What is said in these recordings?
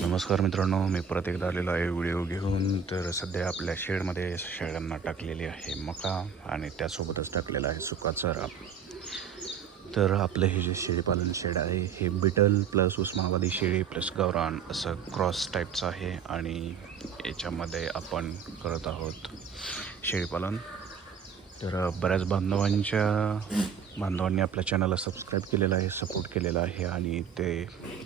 नमस्कार मित्रांनो मी परत एकदा आलेलो आहे व्हिडिओ घेऊन तर सध्या आपल्या शेडमध्ये शेळ्यांना टाकलेली आहे मका आणि त्यासोबतच टाकलेला आहे सुका चारा तर आपलं हे जे शेळीपालन शेड आहे हे बिटल प्लस उस्मानाबादी शेळी प्लस गावरान असं क्रॉस टाईपचं आहे आणि याच्यामध्ये आपण करत आहोत शेळीपालन तर बऱ्याच बांधवांच्या बांधवांनी आपल्या चॅनलला सबस्क्राईब केलेलं आहे सपोर्ट केलेला आहे आणि ते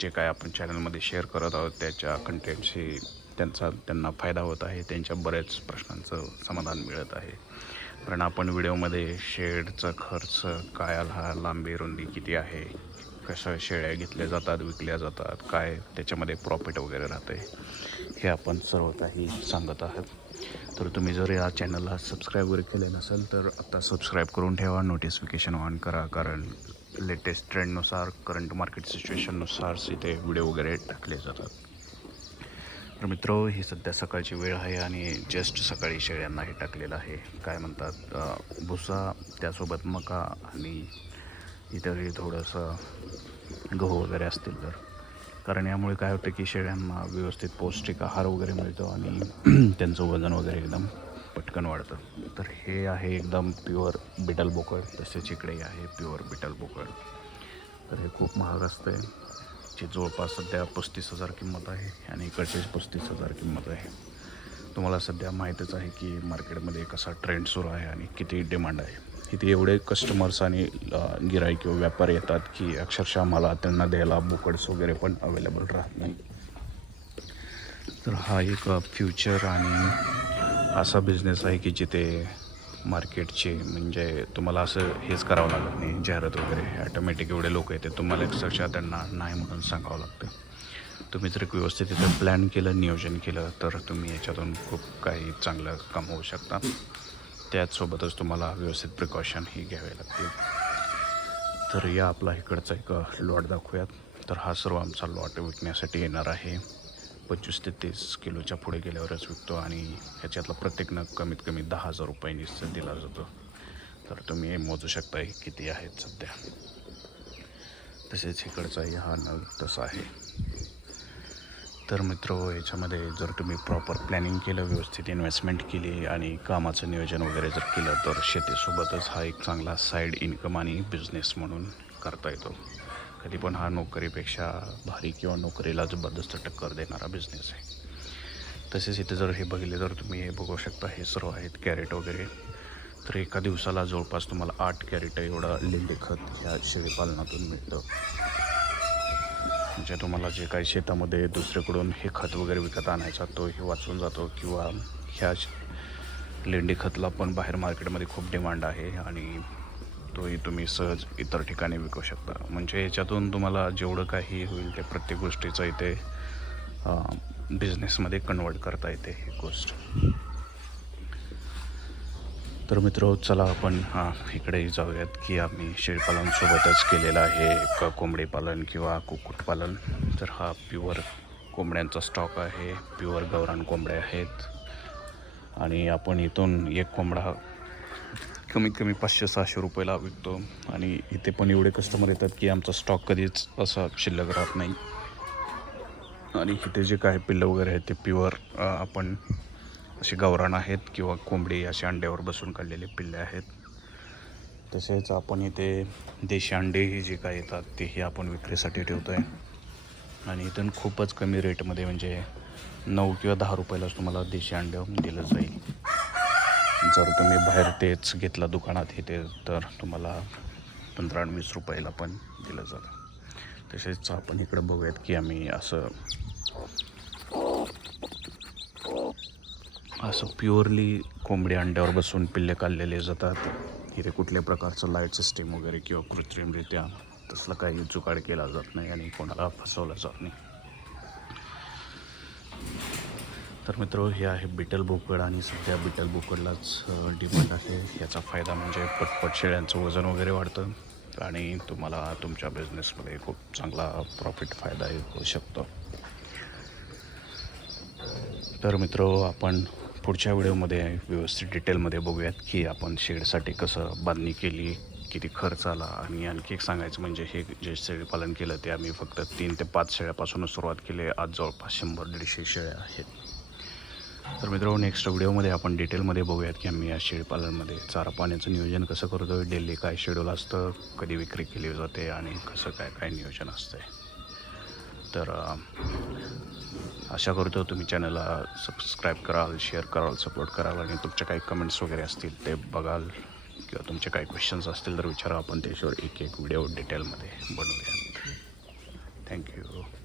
जे काय आपण चॅनलमध्ये शेअर करत आहोत त्याच्या कंटेंटशी त्यांचा त्यांना फायदा होत आहे त्यांच्या बऱ्याच प्रश्नांचं समाधान मिळत आहे कारण आपण व्हिडिओमध्ये शेडचा खर्च काय आला लांबी रुंदी किती आहे कसं शेळ्या घेतल्या जातात विकल्या जातात काय त्याच्यामध्ये प्रॉफिट वगैरे राहते हे आपण सर्व काही सांगत आहात तर तुम्ही जर या चॅनलला सबस्क्राईब वगैरे केले नसेल तर आत्ता सबस्क्राईब करून ठेवा नोटिफिकेशन ऑन करा कारण लेटेस्ट ट्रेंडनुसार करंट मार्केट सिच्युएशननुसार इथे व्हिडिओ वगैरे टाकले जातात तर मित्र ही सध्या सकाळची वेळ आहे आणि जस्ट सकाळी शेळ्यांना हे टाकलेलं आहे काय म्हणतात भुसा त्यासोबत मका आणि इतरही थोडंसं गहू वगैरे असतील तर कारण यामुळे काय होतं की शेळ्यांना व्यवस्थित पौष्टिक आहार वगैरे मिळतो आणि त्यांचं वजन वगैरे एकदम पटकन वाढतं तर हे आहे एकदम प्युअर बिटल बोकळ तसेच इकडे आहे प्युअर बिटल बोकळ तर हे खूप महाग असतं आहे जे जवळपास सध्या पस्तीस हजार किंमत आहे आणि इकडचेच पस्तीस हजार किंमत आहे तुम्हाला सध्या माहीतच आहे की मार्केटमध्ये कसा ट्रेंड सुरू आहे आणि किती डिमांड आहे तिथे एवढे कस्टमर्स आणि गिराई किंवा व्यापारी येतात की अक्षरशः मला त्यांना द्यायला बुकड्स वगैरे पण अवेलेबल राहत नाही तर हा एक फ्युचर आणि असा बिझनेस आहे की जिथे मार्केटचे म्हणजे तुम्हाला असं हेच करावं लागत नाही जाहिरात वगैरे ॲटोमॅटिक एवढे लोक येते तुम्हाला अक्षरशः त्यांना नाही म्हणून सांगावं लागतं तुम्ही जर व्यवस्थित तिथं प्लॅन केलं नियोजन केलं तर तुम्ही याच्यातून खूप काही चांगलं कमवू शकता त्याचसोबतच तुम्हाला व्यवस्थित प्रिकॉशन ही घ्यावे लागतील तर या आपला इकडचा एक लॉट दाखवूयात तर हा सर्व आमचा लॉट विकण्यासाठी येणार आहे पंचवीस ते तीस किलोच्या पुढे गेल्यावरच विकतो आणि ह्याच्यातला नग कमीत कमी दहा हजार रुपयांनी दिला जातो तर तुम्ही मोजू शकता किती आहेत सध्या तसेच इकडचाही हा नग तसा आहे तर मित्र याच्यामध्ये जर तुम्ही प्रॉपर प्लॅनिंग केलं व्यवस्थित इन्व्हेस्टमेंट केली आणि कामाचं नियोजन वगैरे जर केलं तर शेतीसोबतच हा एक चांगला साईड इन्कम आणि बिझनेस म्हणून करता येतो कधी पण हा नोकरीपेक्षा भारी किंवा नोकरीला जबरदस्त टक्कर देणारा बिझनेस आहे तसेच इथे जर हे बघितले तर तुम्ही हे बघू शकता हे सर्व आहेत कॅरेट वगैरे तर एका दिवसाला जवळपास तुम्हाला आठ कॅरेट एवढा लेंडी खत ह्या शेळीपालनातून मिळतं म्हणजे तुम्हाला जे काही शेतामध्ये दुसरीकडून हे खत वगैरे विकत आणायचा तो हे वाचून जातो किंवा ह्या लेंडी खतला पण बाहेर मार्केटमध्ये खूप डिमांड आहे आणि तोही तुम्ही सहज इतर ठिकाणी विकू शकता म्हणजे ह्याच्यातून तुम्हाला जेवढं काही होईल ते प्रत्येक गोष्टीचं इथे बिझनेसमध्ये कन्वर्ट करता येते ही गोष्ट तर मित्र चला आपण हां इकडे जाऊयात की आम्ही शेळीपालनसोबतच केलेलं आहे एक कोंबडी पालन किंवा कुक्कुटपालन तर हा प्युअर कोंबड्यांचा स्टॉक आहे प्युअर गवरान कोंबड्या आहेत आणि आपण इथून एक कोंबडा कमीत कमी पाचशे सहाशे रुपयाला विकतो आणि इथे पण एवढे कस्टमर येतात की आमचा स्टॉक कधीच असा शिल्लक राहत नाही आणि इथे जे काय पिल्लं वगैरे आहेत ते प्युअर आपण असे गवराण आहेत किंवा कोंबडी असे अंड्यावर बसून काढलेले पिल्ले आहेत तसेच आपण इथे देशी अंडेही जे काय येतात तेही आपण विक्रीसाठी ठेवतो आहे आणि इथून खूपच कमी रेटमध्ये म्हणजे नऊ किंवा दहा रुपयालाच तुम्हाला देशी अंडे दिलं जाईल जर तुम्ही बाहेर तेच घेतला दुकानात इथे तर तुम्हाला पंधरा वीस रुपयाला पण दिलं जातं तसेच आपण इकडं बघूयात की आम्ही असं असं प्युअरली कोंबडी अंड्यावर बसून पिल्ले काढलेले जातात इथे कुठल्या प्रकारचं लाईट सिस्टीम वगैरे किंवा कृत्रिमरित्या तसलं काही जुगाड केला जात नाही आणि कोणाला फसवलं जात नाही तर मित्र हे आहे बिटल बोकड आणि सध्या बिटल बोकडलाच डिमांड आहे याचा फायदा म्हणजे पटपट शेळ्यांचं वजन वगैरे वाढतं आणि तुम्हाला तुमच्या बिझनेसमध्ये खूप चांगला प्रॉफिट फायदा होऊ शकतो तर मित्र आपण पुढच्या व्हिडिओमध्ये व्यवस्थित डिटेलमध्ये बघूयात की आपण शेडसाठी कसं बांधणी केली किती खर्च आला आणि आणखी एक सांगायचं म्हणजे हे जे शेळीपालन केलं ते आम्ही फक्त तीन ते पाच शेळ्यापासूनच सुरुवात केली आज जवळपास शंभर दीडशे शेळ्या आहेत तर मित्रांनो नेक्स्ट व्हिडिओमध्ये आपण डिटेलमध्ये बघूयात की आम्ही या शेळीपालनमध्ये चारा पाण्याचं नियोजन कसं करतो डेली काय शेड्यूल असतं कधी विक्री केली जाते आणि कसं काय काय नियोजन असतं तर आशा करतो तुम्ही चॅनलला सबस्क्राईब कराल शेअर कराल सपोर्ट कराल आणि तुमचे काही कमेंट्स वगैरे असतील ते बघाल किंवा तुमचे काही क्वेश्चन्स असतील तर विचारा आपण त्याच्यावर एक एक व्हिडिओ डिटेलमध्ये बनवूया थँक्यू